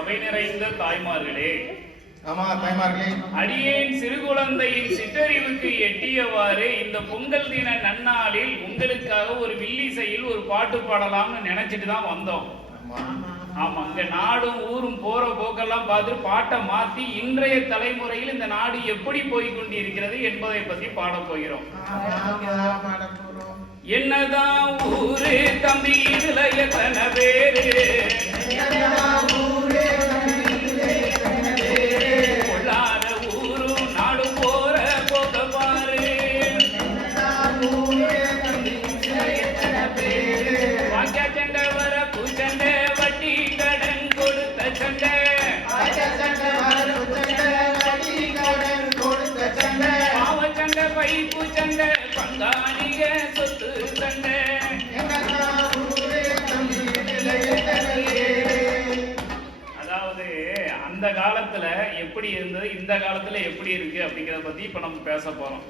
சபை நிறைந்த தாய்மார்களே, ஆமா தாய்மார்களே, அடியேன் சிறு குழந்தையின் சிற்றறிவுக்கு எட்டியவாறு இந்த பொங்கல் தின நன்னாளில் உங்களுக்காக ஒரு வில்லிசையில் ஒரு பாட்டு பாடலாம்னு நினைச்சிட்டு தான் வந்தோம். ஆமா, இங்க நாடும் ஊரும் போற போக்கெல்லாம் பார்த்து பாட்டை மாத்தி இன்றைய தலைமுறையில் இந்த நாடு எப்படி போய்கொண்டிருக்கிறது என்பதை பத்தி பாட போகிறோம். என்னதான் ஊரு தம்பி இதுல எத்தனை பேரு, கொள்ளாத ஊரும் நாடு போற போக்க பாரு, வாக்கியா சண்டை வர பூச்சண்டை வட்டி கடன் கொடுத்த சண்டை, பாவ சண்டை பைப்பு சண்டை பங்காளிக சொத்து சண்டை. அதாவது அந்த காலத்துல எப்படி இருந்தது, இந்த காலத்துல எப்படி இருக்கு அப்படிங்கிறத பத்தி இப்ப நம்ம பேச போறோம்.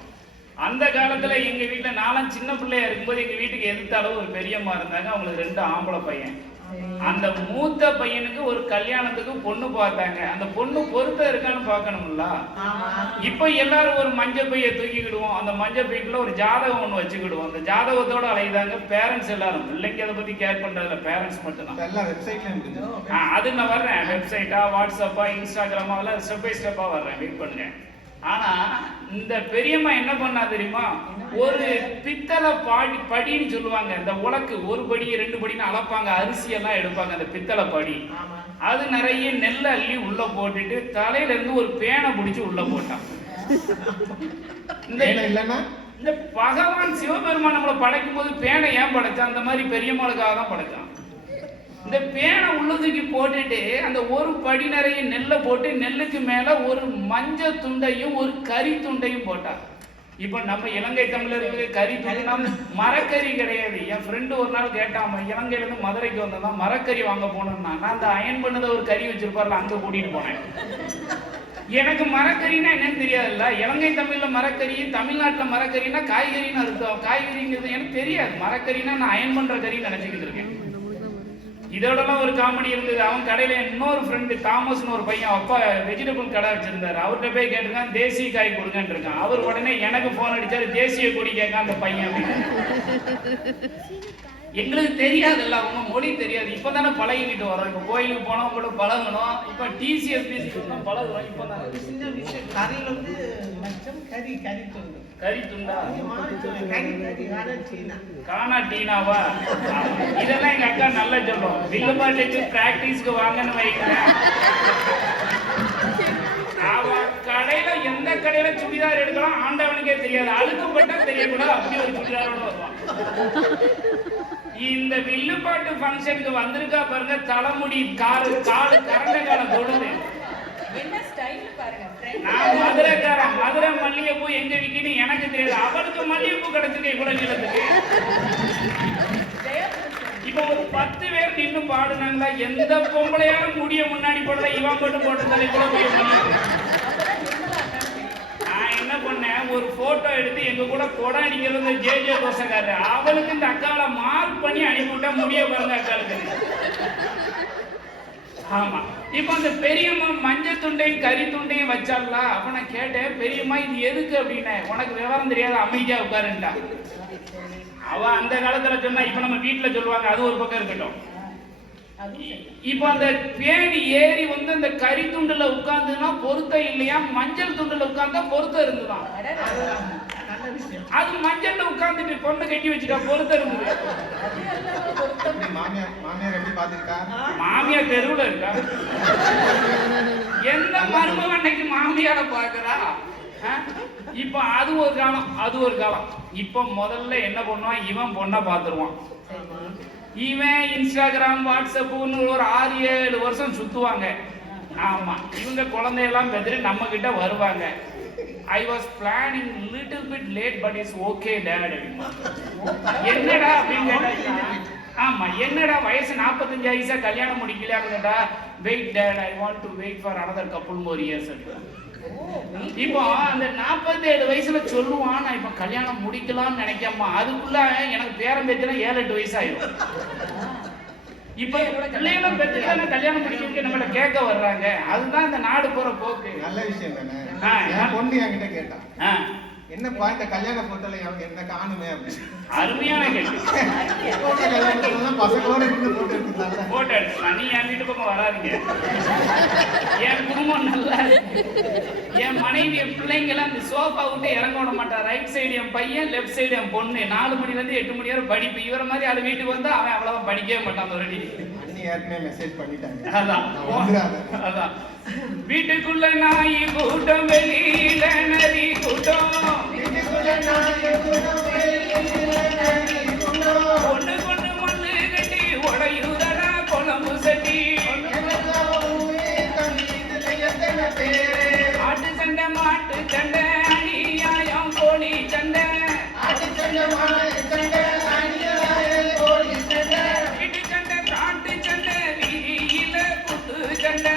அந்த காலத்துல எங்க வீட்டுல நானும் சின்ன பிள்ளையா இருக்கும்போது எங்க வீட்டுக்கு எதிர்த்தாலும் ஒரு பெரியம்மா இருந்தாங்க. அவங்களுக்கு 2 ஆம்பளை பையன். அந்த மூத்த பையனுக்கு ஒரு கல்யாணத்துக்கு பொண்ணு பார்த்தாங்க. அந்த பொண்ணு பொருத்த இருக்கான்னு பார்க்கணும்ல. இப்ப எல்லாரும் ஒரு மஞ்சள் பைய தூக்கிக்கிடுவோம். அந்த மஞ்சள் பைக்குள்ள ஒரு ஜாதகம் ஒண்ணு வச்சுக்கிடுவோம். அந்த ஜாதகத்தோட அலைதாங்க பேரண்ட்ஸ் எல்லாரும். பிள்ளைங்க அதை பத்தி கேர் பண்றதுல பேரண்ட்ஸ் மட்டும் தான். அது நான் வர்றேன். வெப்சைட்டா, வாட்ஸ்அப்பா, இன்ஸ்டாகிராமா, அதெல்லாம் ஸ்டெப் பை ஸ்டெப்பா வர்றேன். வெயிட் பண்ணுங்க. ஆனா இந்த பெரியம்மா என்ன பண்ணா தெரியுமா, ஒரு பித்தளை படின்னு சொல்லுவாங்க. இந்த உலக்கு 1 படி 2 படின்னு அளப்பாங்க, அரிசி எல்லாம் எடுப்பாங்க. அந்த பித்தளை படி அது நிறைய நெல் அள்ளி உள்ள போட்டுட்டு தலையில இருந்து ஒரு பேனை பிடிச்சி உள்ள போட்டான். இந்த பகவான் சிவபெருமான் நம்மளை படைக்கும் போது பேனை ஏன் படைச்சான்? அந்த மாதிரி பெரியம்மாளுக்காக தான் படைச்சான். இந்த பேனை உள்ளதுக்கு போட்டுட்டு அந்த ஒரு படி நிறைய நெல்லை போட்டு நெல்லுக்கு மேல ஒரு மஞ்சள் துண்டையும் ஒரு கறி துண்டையும் போட்டார். இப்ப நம்ம இலங்கை தமிழர்களுக்கு கறி துண்டுனா மரக்கறி கிடையாது. என் ஃப்ரெண்டு ஒரு நாள் கேட்டான், இலங்கையில இருந்து மதுரைக்கு வந்ததான் மரக்கறி வாங்க போனோம்னா, நான் அந்த அயன் பண்ணத ஒரு கறி வச்சிருப்பார்ல அங்க கூட்டிட்டு போனேன். எனக்கு மரக்கறின்னா என்னன்னு தெரியாதுல்ல. இலங்கை தமிழ்ல மரக்கறி, தமிழ்நாட்டுல மரக்கறின்னா காய்கறின்னு அர்த்தம். காய்கறிங்கிறது எனக்கு தெரியாது. மரக்கறின்னா நான் அயன் பண்ற கறின்னு நினைச்சுக்கிட்டு இருக்கேன். இதோடலாம் ஒரு காமெடி இருந்தது. அவன் கடையில இன்னொரு ஃப்ரெண்டு தாமஸ்னு ஒரு பையன் அப்பா வெஜிடபிள் கடை வச்சிருந்தாரு. அவர்கிட்ட போய் கேட்டிருக்கான், தேசிய காய் கொடுங்கன்னு இருக்கான். அவர் உடனே எனக்கு போன் அடிச்சாரு, தேசிய கொடி கேட்க அந்த பையன் அப்படின்னு. எங்களுக்கு தெரியாதுல்ல, அவங்க மொழி தெரியாது. இப்பதானே பழகிக்கிட்டு வரோம். இப்ப கோயிலுக்கு போனா கூட பழகணும். இப்ப டிசிஎஸ் பேசிக்கிட்டு பழகுறோம். இப்பதான் கறி துண்டா கானா டீனாவா, இதெல்லாம் எங்க அக்கா நல்லா சொல்லும். வில்லுபாட்டுக்கு பிராக்டிஸ்க்கு வாங்கன்னு வைக்கிறேன். அவ கடையில எந்த கடையில சுடிதார் எடுக்கலாம் ஆண்டவனுக்கே தெரியாது. அழுக்கப்பட்டா தெரியக்கூடாது, அப்படி ஒரு சுடிதாரோட வருவான். இந்த வில்லுப்பாட்டு ஃபங்க்ஷனுக்கு வந்திருக்கா பாருங்க, தலைமுடி காலு கரண்ட காலம் தொடுது. நான் மதுரைக்காரன். மதுரை மல்லிகைப்பூ எங்க விக்கின்னு எனக்கு தெரியாது. அவளுக்கு மல்லிகைப்பூ கிடைச்சிருக்கேன் கூட நீளத்துக்கு. இப்ப ஒரு 10 பேர் நின்று பாடுனாங்களா, எந்த பொம்பளையாலும் முடிய முன்னாடி போடல, இவன் மட்டும் போட்டதால இவ்வளவு. நான் என்ன பண்ணேன், ஒரு போட்டோ எடுத்து எங்க கூட கொடை அடிக்கிறது ஜே தோசைக்காரு, அவளுக்கு இந்த அக்காவை மார்க் பண்ணி அனுப்பிவிட்டா முடிய பாருங்க அக்காளுக்கு. ஆமா, இப்ப அந்த பெரியம்மா மஞ்சள் துண்டையும் கறி துண்டையும் வச்சால. அப்ப நான் கேட்டேன், பெரியம்மா இது எதுக்கு அப்படின்னு. உனக்கு விவரம் தெரியாது, அமைதியா உட்காருண்டா. அவ அந்த காலத்துல சொன்னா, இப்ப நம்ம வீட்டுல சொல்லுவாங்க, அது ஒரு பக்கம் இருக்கட்டும். இப்ப அந்த பேணி ஏறி வந்து அந்த கறி துண்டுல உட்கார்ந்துன்னா பொருத்தம் இல்லையா, மஞ்சள் துண்டுல உட்கார்ந்தா பொருத்தம் இருந்துதான். அது மஞ்சள்ல உட்கார்ந்துட்டு பொண்ணு கட்டி வச்சுட்டா பொருத்தம் இருந்தது. மாமியார் தெருவுல இருக்கா? எந்த மருமக அன்னைக்கு மாமியார பாக்குறா? இப்ப அது ஒரு காலம், அது ஒரு காலம். இப்ப முதல்ல என்ன பண்ணுவான், இவன் பொண்ணை பாத்துருவான். இவன் இன்ஸ்டாகிராம், வாட்ஸ்அப்னு ஒரு 6-7 வருஷம் சுத்துவாங்க. ஆமா, இவங்க குழந்தையெல்லாம் பெற்று நம்ம கிட்ட வருவாங்க. I was planning little bit late but it's okay dad. என்னடா அப்படிங்க. ஆமா, என்னடா வயசு 45 வயசா கல்யாணம் முடிக்கலையான்னு கேட்டா, wait dad, I want to wait for another couple more years. இப்போ அந்த 47 வயசுல சொல்லுவான், நான் இப்ப கல்யாணம் முடிக்கலாம்னு நினைக்காம, அதுக்குள்ள எனக்கு பேரம் பேச்சுனா 7-8 வயசு ஆயிடும். இப்ப பிள்ளைகளும் பெற்றுக்கான கல்யாணம் முடிக்க நம்மள கேட்க வர்றாங்க. அதுதான் இந்த நாடு போற போக்கு. நல்ல விஷயம் தானே. என் பொண்ணு என்கிட்ட கேட்டா, என்னப்பா இந்த கல்யாண போட்டோல என்ன காணுமே அப்படின்னு. அருமையான கேள்வி. பசங்களோட இருந்து போட்டோ எடுத்துக்கலாம். போட்டோ எடுத்துக்கலாம். நீ என் வீட்டு பக்கம் வராதீங்க. என் குடும்பம் நல்லா இருக்கு. என் மனைவி என் பிள்ளைங்க எல்லாம் இந்த சோஃபா விட்டு இறங்க விட மாட்டான். ரைட் சைடு என் பையன், லெஃப்ட் சைடு என் பொண்ணு. 4 மணில இருந்து 8 மணி வரை படிப்பு. இவர மாதிரி அது வீட்டுக்கு வந்தா அவன் அவ்வளவா படிக்கவே மாட்டான். ஒரு ஏற்கனவே மெசேஜ் பண்ணிட்டாங்க. அதான் வீட்டுக்குள்ள நாய் கூட்டம், வெளியில நரி கூட்டம், ஒண்ணு கொண்டு மண்ணு கட்டி உடையுதடா குழம்பு சட்டி. ஆட்டு சண்டை, மாட்டு சண்டை, அநியாயம் கோழி சண்டை, வீட்டு சண்டை, காட்டு சண்டை, வீதியில குத்து சண்டை.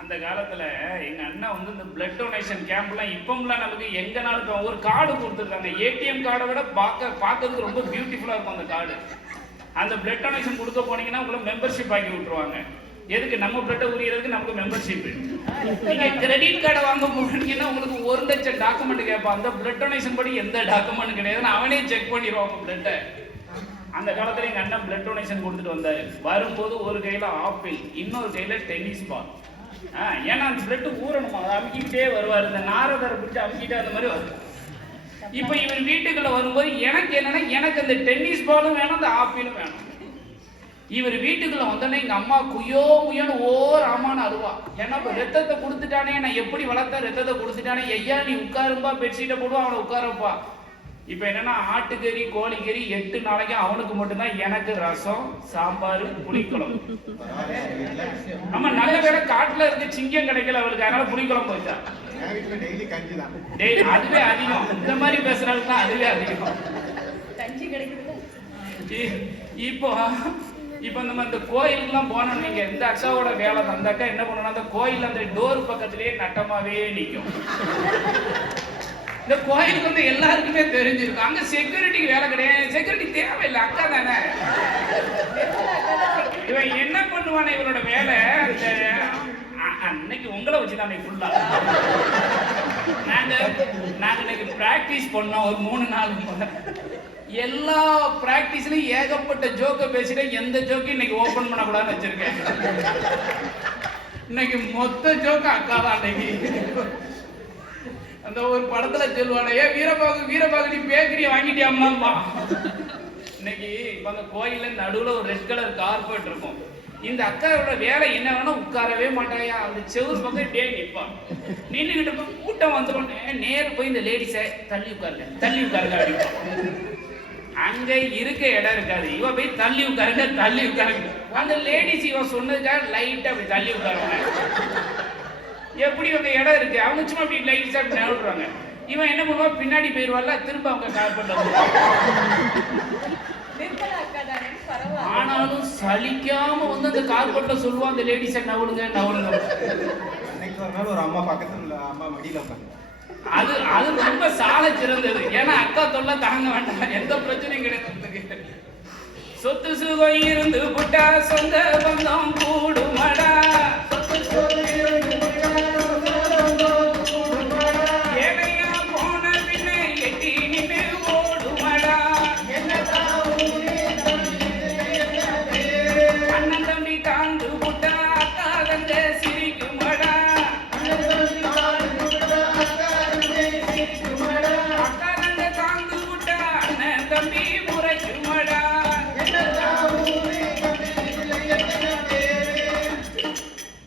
அந்த காலத்துல எங்க அண்ணா வந்து இந்த பிளட் டொனேஷன் கேம்ப்லாம் இப்பம்லாம் நமக்கு எங்கனாலும் ஒரு கார்டு கொடுத்துருக்காங்க. ஏடிஎம் கார்டை விட பார்க்கறதுக்கு ரொம்ப பியூட்டிஃபுல்லா இருக்கும் அந்த கார்டு. அந்த பிளட் டொனேஷன் கொடுக்க போனீங்கன்னா உங்களுக்கு மெம்பர்ஷிப் ஆக்கி விட்டுருவாங்க. எதுக்கு? நம்ம பிளட்டை உரியறதுக்கு நமக்கு மெம்பர்ஷிப். நீங்க கிரெடிட் கார்டை வாங்க போனீங்கன்னா உங்களுக்கு 1 லட்சம் டாக்குமெண்ட் கேட்பான். அந்த பிளட் டொனேஷன் படி எந்த டாக்குமெண்ட் கிடையாதுன்னு அவனே செக் பண்ணிடுவாங்க பிளட்டை. அந்த காலத்துல எங்க அண்ணன் பிளட் டொனேஷன் கொடுத்துட்டு வந்தாரு. வரும்போது ஒரு கையில ஆப்பிள், இன்னொரு கையில டென்னிஸ் பால். ஏன்னா அந்த பிளட் ஊறணுமா, அதை அமுக்கிட்டே வருவார். இந்த நாரதரை பிடிச்சி அமுக்கிட்டே அந்த மாதிரி வரும். இப்ப இவர் வீட்டுக்குள்ள வரும்போது எனக்கு என்னன்னா, எனக்கு அந்த டென்னிஸ் பாலும் வேணும், அந்த ஆப்பிளும் வேணும். இவர் வீட்டுக்குள்ள வந்தோடனே எங்க அம்மா குய்யோ முயன்னு ராமான்னு அழுவா. ஏன்னா இப்ப ரத்தத்தை கொடுத்துட்டானே, நான் எப்படி வளர்த்த ரத்தத்தை கொடுத்துட்டானே, ஐயா நீ உட்காரும்பா, பெட்ஷீட்டை போடுவா, அவனை உட்காரப்பா. இப்ப என்னன்னா ஆட்டுக்கறி, கோழிக்கறி 8 நாளைக்கு அவனுக்கு மட்டும்தான், எனக்கு ரசம், சாம்பார், புளிக்குழம்பு. நம்ம நல்ல வேலை காட்டுல இருக்க சிங்கம் கிடைக்கல அவளுக்கு, அதனால புளிக்குழம்பு வச்சா. அதுவே அதிகம். இந்த மாதிரி பேசுறாங்க அதுவே அதிகம். இப்போ நம்ம இந்த கோயிலுக்குலாம் போனோம், நீங்க இந்த அக்காவோட வேலை அந்த அக்கா என்ன பண்ணணும், அந்த கோயில் அந்த டோர் பக்கத்திலேயே நட்டமாவே நிற்கும். இந்த கோயிலுக்கு வந்து எல்லாருக்குமே தெரிஞ்சிருக்கும். அங்க செக்யூரிட்டிக்கு வேலை கிடையாது. செக்யூரிட்டி தேவையில்லை, அக்கா தானே. இவன் என்ன பண்ணுவானே, இவனோட வேலை அன்னைக்கு உங்களை வச்சுதான் ஃபுல்லா. நாங்க இன்னைக்கு பிராக்டிஸ் பண்ணோம் ஒரு 3-4 எல்லா பிராக்டிஸ்லயும் ஏகப்பட்ட ஜோக்க பேசிட்டு எந்த ஜோக்கையும் இன்னைக்கு ஓபன் பண்ணக்கூடாதுன்னு வச்சிருக்கேன். இன்னைக்கு மொத்த ஜோக்க அக்கா தான். அன்னைக்கு அந்த ஒரு படத்துல சொல்லுவானே, வீரபாகு நீ பேக்கரியை வாங்கிட்டியாம்மா. இன்னைக்கு இப்ப அந்த கோயில்ல நடுவுல ஒரு ரெட் கலர் கார்பெட் இருக்கும். இந்த அக்காவோட வேலை என்ன வேணும், உட்காரவே மாட்டாயா, அந்த செவுர் பக்கம் டே நிற்பான். நின்றுகிட்டு போய் கூட்டம் வந்துடும், நேரு போய் இந்த லேடிஸை தள்ளி உட்காருங்க அடிப்பான். அங்க இருக்க இடம் இருக்காது, இவ போய் தள்ளி உட்காருங்க. அந்த லேடிஸ் இவன் சொன்னதுக்காக லைட்டா அப்படி தள்ளி உட்காருவாங்க. எப்படி அந்த இடம் இருக்கு, அவங்க சும்மா அப்படி லைட்ஸா அப்படி நிறுத்துறாங்க. இவன் என்ன பண்ணுவான், பின்னாடி போயிருவாள்ல, திரும்ப அவங்க கார்பெட். ஆனாலும் சலிக்காம வந்து அந்த கார்பெட்ல சொல்லுவான், அந்த லேடிஸை நவுளுங்க. ஒரு அம்மா பக்கத்துல அம்மா மடியில உட்காந்து அது ரொம்ப சால சிறந்தது. ஏன்னா அக்கா தொல்லை தாங்க வேண்டாம், எந்த பிரச்சனையும் கிடையாது. சொத்து சுகம் இருந்து புட்டா சொந்த பந்தம் கூடுமடா, ஏழையா போன பின்ன எட்டி நின்று ஓடுமடா, அண்ணன் தம்பி தாண்டு புட்டா அக்கா தங்க சிரிக்குமடா, அக்கா தங்க தாண்டு புட்டா அண்ணன் தம்பி முறைக்குமடா.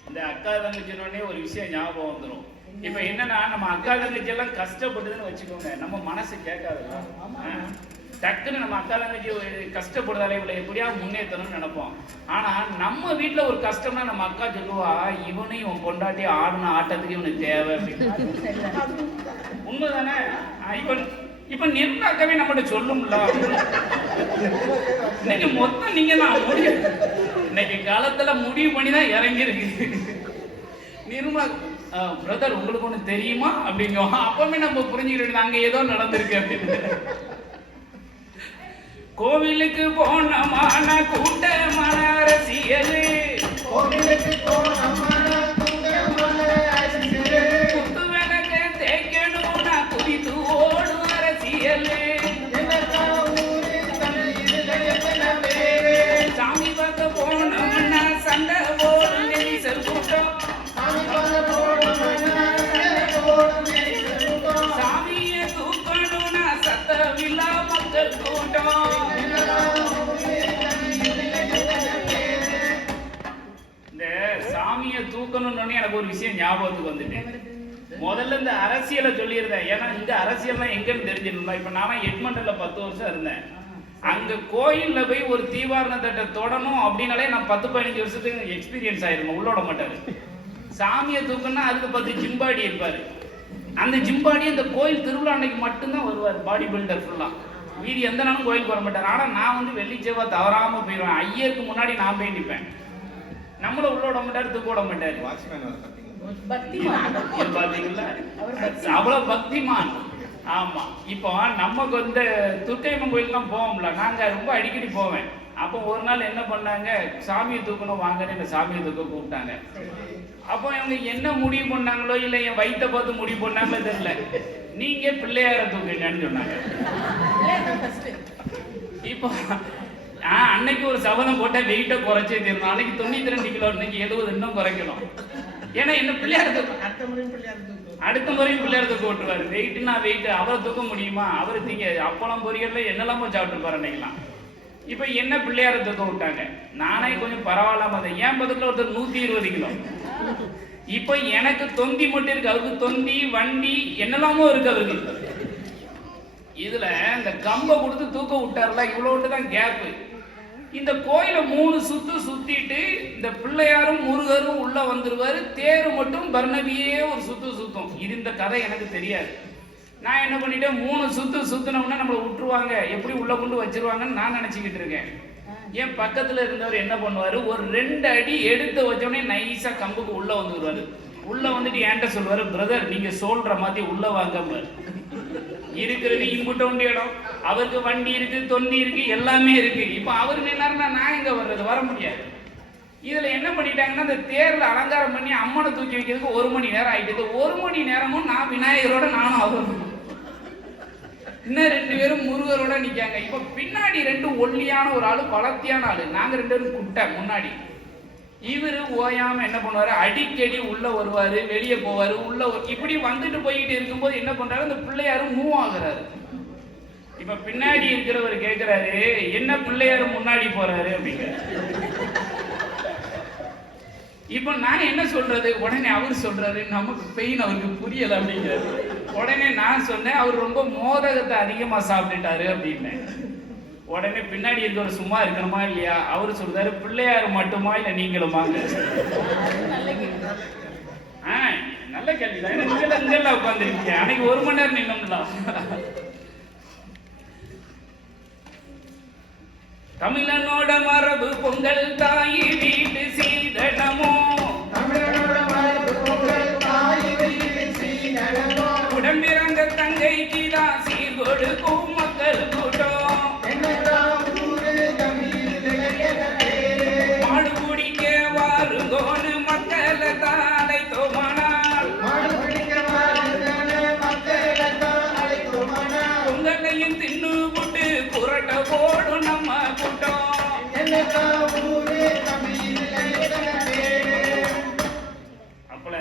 இந்த அக்கா தங்கச்சினோடனே ஒரு விஷயம் ஞாபகம் வந்துடும். இப்ப என்னன்னா, நம்ம அக்கா தங்கச்சி எல்லாம் கஷ்டப்படுதுன்னு வச்சுக்கோங்க, நம்ம மனசு கேட்காதுல்ல. டக்குன்னு நம்ம அக்கா தங்கச்சி கஷ்டப்படுதாலே இவளை எப்படியா முன்னேற்றணும்னு நினைப்போம். ஆனா நம்ம வீட்டுல ஒரு கஷ்டம்னா நம்ம அக்கா சொல்லுவா, இவனும் இவன் பொண்டாட்டி ஆடின ஆட்டத்துக்கு இவனுக்கு தேவை அப்படின்னு. உண்மைதானே? இப்ப நிர்மலாக்கவே நம்மகிட்ட சொல்லும்ல. இன்னைக்கு மொத்தம் நீங்க தான் முடியும். இன்னைக்கு காலத்துல முடிவு பண்ணிதான் இறங்கிருக்கு. நிர்மலா பிரதர் உங்களுக்கு ஒண்ணு தெரியுமா அப்படிங்க, அப்பவே நம்ம புரிஞ்சுக்கிட்டு அங்க ஏதோ நடந்திருக்கு அப்படின்னு. கோவிலுக்கு போனமான கூட்டமான அரசியல், கோவிலுக்கு போனமான கூட்டமான அரசியல், குத்து விளக்க தேய்க்கணும்னா குதித்து ஓடும் அரசியல், சாமி பார்க்க போனோம்னா சண்டை ஓடும் நெரிசல் கூட்டம், சாமியை தூக்கணும்னா சத்தமில்லா மக்கள் கூட்டம். இந்த சாமியை தூக்கணும்னு எனக்கு ஒரு விஷயம் ஞாபகத்துக்கு வந்துட்டு, முதல்ல இந்த அரசியலை சொல்லியிருந்தேன். ஏன்னா இந்த அரசியல்லாம் எங்கன்னு தெரிஞ்சிருந்தா. இப்ப நானும் எட்மண்டல்ல 10 வருஷம் இருந்தேன். அங்க கோயில்ல போய் ஒரு தீவாரண தட்டை தொடணும் அப்படின்னாலே நான் 10-15 வருஷத்துக்கு எக்ஸ்பீரியன்ஸ் ஆயிருந்தேன். உள்ளோட மாட்டாரு. சாமியை தூக்கணும்னா அதுக்கு 10 ஜிம்பாடி இருப்பாரு. அந்த ஜிம்பாடி அந்த கோயில் திருவிழா அன்னைக்கு மட்டும்தான் வருவார். பாடி பில்டர் ஃபுல்லா. மீதி எந்த நாளும் கோயிலுக்கு வர மாட்டார். ஆனா நான் வந்து வெள்ளி செவ்வாய் தவறாம போயிடுவேன். ஐயருக்கு முன்னாடி நான் போய் நிற்பேன். நம்மள உள்ளோட மாட்டாரு, தூக்க விட மாட்டாரு. பாத்தீங்களா, அவ்வளவு பக்திமான். ஆமா. இப்போ நமக்கு வந்து துர்க்கையம்மன் கோயிலுக்குலாம் போவோம்ல, நாங்க ரொம்ப அடிக்கடி போவேன். அப்போ ஒரு நாள் என்ன பண்ணாங்க, சாமியை தூக்கணும் வாங்கன்னு இந்த சாமியை தூக்க கூப்பிட்டாங்க. அப்போ இவங்க என்ன முடிவு பண்ணாங்களோ இல்லை என் வயிற்றை பார்த்து முடிவு பண்ணாங்களோ தெரியல, நீங்க பிள்ளையார தூக்குங்கன்னு சொன்னாங்க. இப்போ அன்னைக்கு ஒரு சபதம் போட்டா வெயிட்டை குறைச்சே தீரணும். அன்னைக்கு 92 கிலோ, இன்னைக்கு 70 இன்னும் குறைக்கணும். ஏன்னா என்ன பிள்ளையார அடுத்த முறையும் பிள்ளையார தூக்க விட்டுருவாரு. வெயிட்னா வெயிட், அவரை தூக்க முடியுமா? அவரு திங்க அப்பளம் பொரியல்ல என்னெல்லாமோ சாப்பிட்டுருப்பாரு அன்னைக்கெல்லாம். இப்ப என்ன பிள்ளையார தூக்க விட்டாங்க. நானே கொஞ்சம் பரவாயில்லாம இருந்தேன். என் பக்கத்துல ஒருத்தர் 120 கிலோ. இப்ப எனக்கு தொந்தி மட்டும் இருக்கு, அவருக்கு தொந்தி வண்டி என்னெல்லாமோ இருக்கு அவருக்கு. இதுல இந்த கம்பை கொடுத்து தூக்க விட்டார்ல, இவ்வளவு தான் கேப்பு. இந்த கோயிலை 3 சுத்து சுத்திட்டு இந்த பிள்ளையாரும் முருகரும் உள்ள வந்துருவாரு. தேரு மட்டும் பர்ணவியே ஒரு சுத்து சுத்தும். இது இந்த கதை எனக்கு தெரியாது. நான் என்ன பண்ணிட்டேன், 3 சுத்து சுத்தினோம்னா நம்மளை விட்டுருவாங்க, எப்படி உள்ள கொண்டு வச்சிருவாங்கன்னு நான் நினைச்சுக்கிட்டு இருக்கேன். என் பக்கத்துல இருந்தவர் என்ன பண்ணுவாரு, ஒரு 2 அடி எடுத்து வச்சோடனே நைஸா கம்புக்கு உள்ள வந்துருவாரு. உள்ள வந்துட்டு என்கிட்ட சொல்லுவாரு, பிரதர் நீங்க சொல்ற மாதிரி உள்ள வாங்க. இருக்கிறது இம்புட்ட இடம், அவருக்கு வண்டி இருக்கு, தொந்தி இருக்கு, எல்லாமே இருக்கு. இப்ப அவரு நின்னாருன்னா நான் எங்க வர்றது, வர முடியாது. இதுல என்ன பண்ணிட்டாங்கன்னா, இந்த தேர்ல அலங்காரம் பண்ணி அம்மனை தூக்கி வைக்கிறதுக்கு 1 மணி நேரம் ஆயிட்டு. 1 மணி நேரமும் நான் விநாயகரோட நானும் அவரும், இன்னும் 2 பேரும் முருகரோட நிக்காங்க. இப்ப பின்னாடி 2 ஒல்லியான ஒரு ஆளு, பலத்தியான ஆளு, நாங்க 2 பேரும் குட்டை முன்னாடி. இவரு ஓயாம என்ன பண்ணுவாரு, அடிக்கடி உள்ள வருவாரு, வெளியே போவாரு, உள்ள இப்படி வந்துட்டு போயிட்டு இருக்கும்போது என்ன பண்றாரு, இந்த பிள்ளையாரும் மூவ் ஆகுறாரு. இப்ப பின்னாடி இருக்கிறவர் கேட்கிறாரு, என்ன பிள்ளையாரு முன்னாடி போறாரு அப்படிங்கிற. இப்ப நான் என்ன சொல்றது, உடனே அவர் சொல்றாரு, நமக்கு பெயின் அவருக்கு புரியல அப்படிங்கிறாரு. உடனே நான் சொன்னேன், அவர் ரொம்ப மோதகத்தை அதிகமா சாப்பிட்டுட்டாரு அப்படின்னேன். உடனே பின்னாடி இருக்கிறவர் சும்மா இருக்கணுமா இல்லையா, அவரு சொல்றாரு, பிள்ளையாரு மட்டுமா இல்ல நீங்களுமாங்க. நல்ல கேள்விதான். இங்கெல்லாம் உட்காந்துருக்கீங்க, அன்னைக்கு 1 மணி நேரம் நின்னோம்ல. தமிழனோட மரபு பொங்கல் தாயி வீட்டு சீதனமோ, உடம்பிறந்த தங்கைக்கு தான் சீர் கொடுக்கும் மக்கள் கூட்டம். மாடு குடிக்க வாருங்கோன்னு மக்களை தான் அழைத்தோமானால், பொங்கலையும் தின்னு போட்டு புரட்ட போடும் நம்ம கூட்டம். அப்பல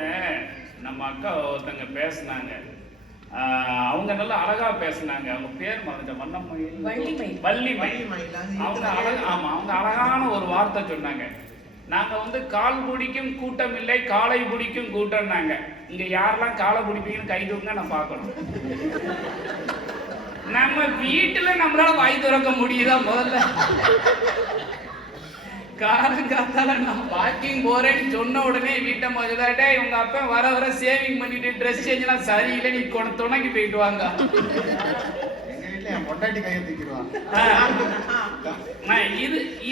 நம்ம அக்கா ஒருத்தங்க பேசினாங்க, அவங்க நல்லா அழகா பேசினாங்க. அவங்க பேர் மறந்துட்ட, வள்ளிமயில். அவங்க ஆமா, அவங்க அழகான ஒரு வார்த்தை சொன்னாங்க. நாங்க வந்து கால் பிடிக்கும் கூட்டம் இல்லை, காலை பிடிக்கும் கூட்டம்னாங்க. இங்க யாரெல்லாம் காலை பிடிப்பீங்கன்னு கை தூக்குங்க, நான் பார்க்கணும். நம்ம வீட்டுல நம்மளால வாய் திறக்க முடியுதா முதல்ல? காலங்காத்தால நான் வாக்கிங் போறேன்னு சொன்ன உடனே வீட்டை முதலாட்டே உங்க அப்பா வர வர சேவிங் பண்ணிட்டு ட்ரெஸ் சேஞ்ச்லாம் சரியில்லை, நீ துணைக்கு போயிட்டு வாங்க.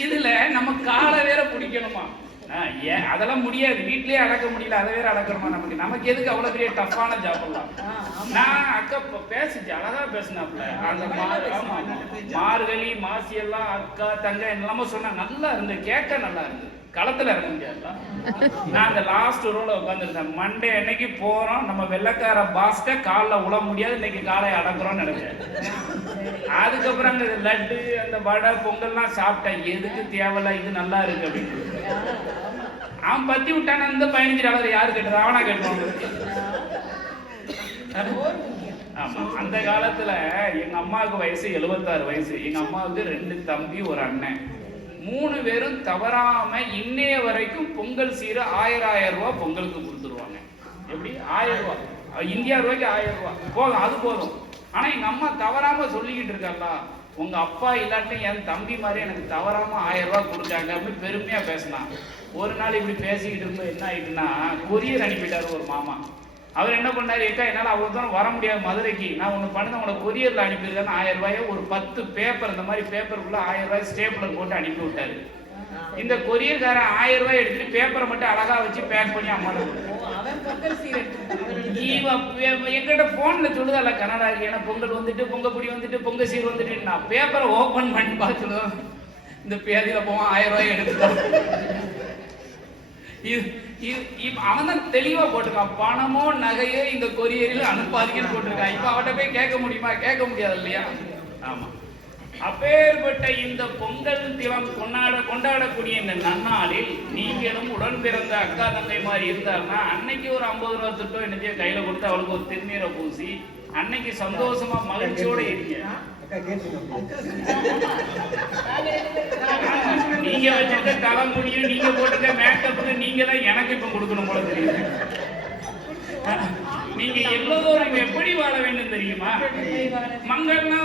இதுல நம்ம காலை வேற பிடிக்கணுமா? ஏன் அதெல்லாம் முடியாது, வீட்லயே அடக்க முடியல, அதை வேற அடக்கணுமா? நமக்கு எதுக்கு அவ்வளவு பெரிய டஃப்பான ஜாப்லாம்? நான் அக்கா பேசுச்சு, அழகா பேசினாப்ல. அந்த மார்கழி மாசி எல்லாம் அக்கா தங்க எல்லாமே சொன்னா நல்லா இருந்து, கேட்க நல்லா இருந்து. களத்துல இறங்க முடியாதுல. நான் அந்த லாஸ்ட் ரோல உட்காந்துருந்தேன். மண்டே அன்னைக்கு போறோம், நம்ம வெள்ளக்கார பாஸ்ட காலில் உழ முடியாது, இன்னைக்கு காலை அடக்குறோம்னு நினைச்சேன். அதுக்கப்புறம் அங்க லட்டு அந்த வடை பொங்கல்லாம் சாப்பிட்டேன். எதுக்கு தேவையில்ல, இது நல்லா இருக்கு அப்படின்னு. அவன் பத்தி விட்டான இந்த $15 யாரு கேட்டது? அவனா கேட்டுவாங்க. ஆமா, அந்த காலத்துல எங்க அம்மாவுக்கு வயசு 76 வயசு. எங்க அம்மாவுக்கு 2 தம்பி, ஒரு அண்ணன். 3 பேரும் தவறாம இன்னைய வரைக்கும் பொங்கல் சீரை 1000 ரூபாய் பொங்கலுக்கு கொடுத்துருவாங்க. எப்படி? 1000 ரூபாய், இந்தியா ரூபாய்க்கு 1000 ரூபாய் போதும், அது போதும். ஆனா எங்க அம்மா தவறாம சொல்லிக்கிட்டு இருக்காங்களா, உங்க அப்பா இல்லாட்டி என் தம்பி மாதிரி எனக்கு தவறாம 1000 ரூபாய் கொடுத்தாங்க அப்படின்னு பெருமையா பேசினான். ஒரு நாள் இப்படி பேசிக்கிட்டு இருக்கும்போது என்ன ஆயிட்டுன்னா, கொரியர் அனுப்பிட்டாரு ஒரு மாமா. அவர் என்ன பண்ணாரு, ஏக்கா என்னால் அவ்வளோ தூரம் வர முடியாது மதுரைக்கு, நான் ஒன்று பண்ண உங்களை கொரியரில் அனுப்பியிருக்கேன்னு 1000 ரூபாயை ஒரு 10 பேப்பர், இந்த மாதிரி பேப்பருக்குள்ள 1000 ரூபாய் ஸ்டேப்லர் போட்டு அனுப்பி விட்டாரு. இந்த கொரியர்காரன் 1000 ரூபாய் எடுத்துட்டு பேப்பரை மட்டும் அழகா வச்சு பேக் பண்ணி அம்மா எங்கிட்ட போன்ல சொல்லுதல்ல கனடா ஏன்னா பொங்கல் வந்துட்டு, பொங்கப்பொடி வந்துட்டு, பொங்கல் சீர் வந்துட்டு. நான் பேப்பரை ஓபன் பண்ணி பார்த்துடுவேன், இந்த பேதியில போவான் 1000 ரூபாய் எடுத்துட்டான். அவன் தான் தெளிவா போட்டிருக்கான், பணமோ நகையோ இந்த கொரியரில் அனுப்பாதீங்கன்னு போட்டிருக்கான். இப்ப அவட்ட போய் கேட்க முடியுமா? கேட்க முடியாது இல்லையா? ஆமா. அப்பேற்பட்ட இந்த பொங்கல் தினம் கொண்டாடக்கூடிய இந்த நன்னாளில் நீங்களும் உடன் பிறந்த அக்கா தங்கை மாதிரி இருந்தாருன்னா அன்னைக்கு ஒரு 50 ரூபா திட்டம் என்னத்தையோ கையில கொடுத்து அவளுக்கு ஒரு திருநீரை பூசி அன்னைக்கு சந்தோஷமா மகிழ்ச்சியோட இருங்க. நீங்க வச்சிருக்க தலைமுடியும் நீங்க போட்டுக்க மேக்கப்புக்கு நீங்க தான் எனக்கு இப்ப கொடுக்கணும் போல தெரியுது. நீங்க எல்லோரும் எப்படி வாழ வேண்டும் தெரியுமா? மங்கள்னா